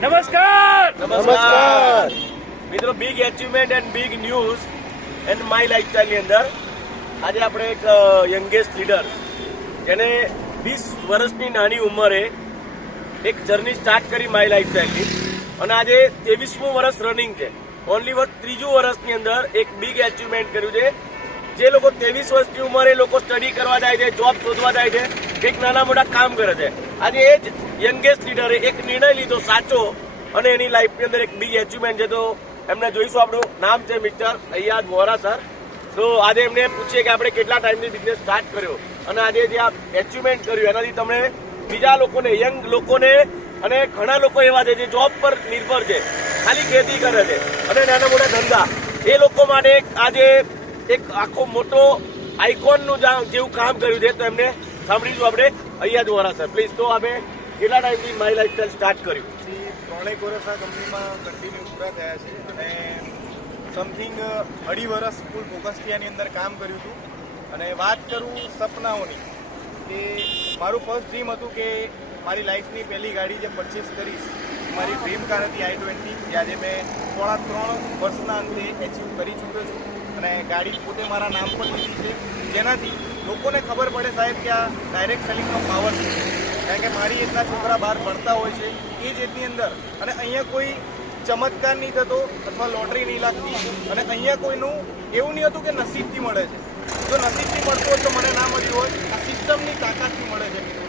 નમસ્કાર નમસ્કાર મિત્રો, big achievement and big news and my lifestyle ની અંદર આજે આપણે એક યંગેસ્ટ લીડર જેને 20 વર્ષની નાની ઉંમરે એક જર્ની સ્ટાર્ટ કરી માય લાઈફસ્ટાઈલની અને આજે 23મું વર્ષ રનિંગ છે. ઓનલી વર્ષ ત્રીજું વર્ષની અંદર એક બિગ એચિવમેન્ટ કર્યું છે. જે લોકો 23 વર્ષની ઉંમરે લોકો સ્ટડી કરવા જાય છે, જોબ શોધવા જાય છે, કંઈક નાના મોટા કામ કરે છે, આજે એ જ યંગેસ્ટ લીડરે એક નિર્ણય લીધો સાચો અને એની લાઈફની અંદર એક બિગ એચિવમેન્ટ છે. તો એમને જોઈશું. આપણું નામ છે મિસ્ટર અય્યાદ વોરા સર. તો આજે એમને પૂછીએ કે આપણે કેટલા ટાઈમથી બિઝનેસ સ્ટાર્ટ કર્યો અને આજે જે આ એચિવમેન્ટ કર્યું એનાથી તમે બીજા લોકોને, યંગ લોકોને, અને ઘણા લોકો એવા છે જે જોબ પર નિર્ભર છે, ખાલી ખેતી કરે છે અને નાના મોટા ધંધા, એ લોકો માટે આજે એક આખો મોટો આઇકોનનું જેવું કામ કર્યું છે. તો એમને સાંભળીશું આપણે. અય્યાદ વોરા સર, પ્લીઝ. તો અમે કેટલા ટાઈમથી માય લાઈફસ્ટાઈલ સ્ટાર્ટ કર્યું? 3 વર્ષ આ કંપનીમાં કન્ટિન્યુ પૂરા થયા છે અને સમથિંગ 2.5 વર્ષ ફૂલ ફોકસથી અંદર કામ કર્યું હતું. અને વાત કરું સપનાઓની, કે મારું ફર્સ્ટ ડ્રીમ હતું કે મારી લાઈફની પહેલી ગાડી જે પરચેસ કરીશ, મારી ડ્રીમ કાર હતી i20, જે આજે મેં 3.5 વર્ષના અંતે એચીવ કરી ચૂક્યો છું. અને ગાડી પોતે મારા નામ પર લીધી છે, જેનાથી લોકોને ખબર પડે સાહેબ કે આ ડાયરેક્ટ સેલિંગનો પાવર છે. કારણ કે મારી એટલા છોકરા બહાર ભણતા હોય છે એ જ એજની અંદર, અને અહીંયા કોઈ ચમત્કાર નહીં થતો અથવા લોટરી નહીં લાગતી, અને અહીંયા કોઈનું એવું નહીં હતું કે નસીબથી મળે છે. જો નસીબથી મળતું હોય તો મને ના મળ્યું હોય, આ સિસ્ટમની તાકાતથી મળે છે મિત્રો.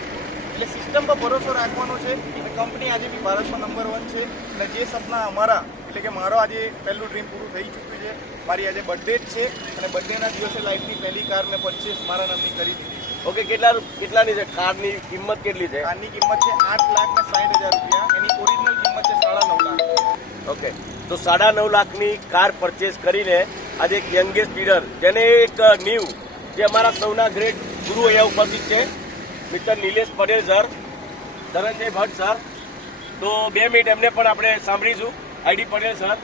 એટલે સિસ્ટમ પર ભરોસો રાખવાનો છે. અને કંપની આજે બી ભારતમાં નંબર 1 છે. અને જે સપના અમારા, એટલે કે મારો આજે પહેલું ડ્રીમ પૂરું થઈ ચૂક્યું છે. મારી આજે બર્થડે જ છે અને બર્થડેના દિવસે લાઈફની પહેલી કાર મેં પરચેસ મારા નામની કરી દીધી. ઓકે, કેટલાની છે કારની કિંમત? કેટલી છે? કારની કિંમત છે 8,60,000 રૂપિયા. એની ઓરિજિનલ કિંમત છે 9.5 લાખ. ઓકે, તો 9.5 લાખની કાર પરચેસ કરીને આજે એક યંગેસ્ટ લીડર, જેને એક ન્યૂ, જે અમારા સૌના ગ્રેટ ગુરુ અહીંયા ઉપસ્થિત છે, mister Nilesh Patel sir, Dhananjay Bhatt sir. તો 2 મિનિટ એમને પણ આપણે સાંભળીશું. આઈડી પટેલ સર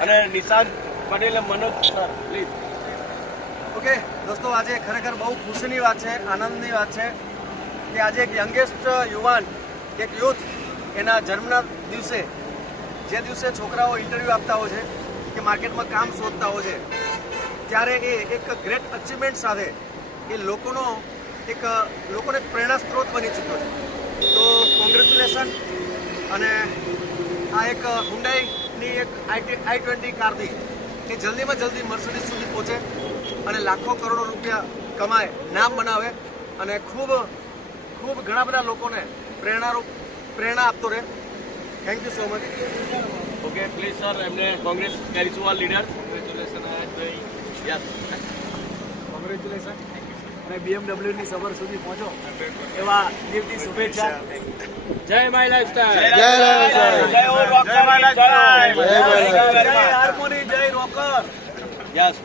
અને Nishant Patel, Manoj sir, please. Okay દોસ્તો, આજે ખરેખર બહુ ખુશીની વાત છે, આનંદની વાત છે કે આજે એક યંગેસ્ટ યુવાન, એક યુથ, એના જન્મના દિવસે, જે દિવસે છોકરાઓ ઇન્ટરવ્યૂ આપતા હોય છે કે માર્કેટમાં કામ શોધતા હોય છે, ત્યારે એ એક ગ્રેટ અચીવમેન્ટ સાથે એ લોકોને પ્રેરણા સ્ત્રોત બની ચૂક્યો છે. તો કોંગ્રેચ્યુલેશન. અને આ એક હુન્ડાઈની એક i20 કારથી એ જલ્દીમાં જલ્દી મર્સિડીઝ સુધી પહોંચે અને લાખો કરોડો રૂપિયા કમાય, નામ બનાવે અને ખૂબ ઘણા બધા લોકોને પ્રેરણા આપતો રહે. Thank you so much. Okay, please sir, એમને કોંગ્રેસ કરીશું. આ લીડર, કોંગ્રેચ્યુલેશન. Yes, congratulation. અને BMW ની સફર સુધી પહોંચો એવા દિલથી શુભેચ્છા. જય માય લાઈફસ્ટાઈલ. જય રોકર, જય હાર્મોની, જય રોકર. યસ.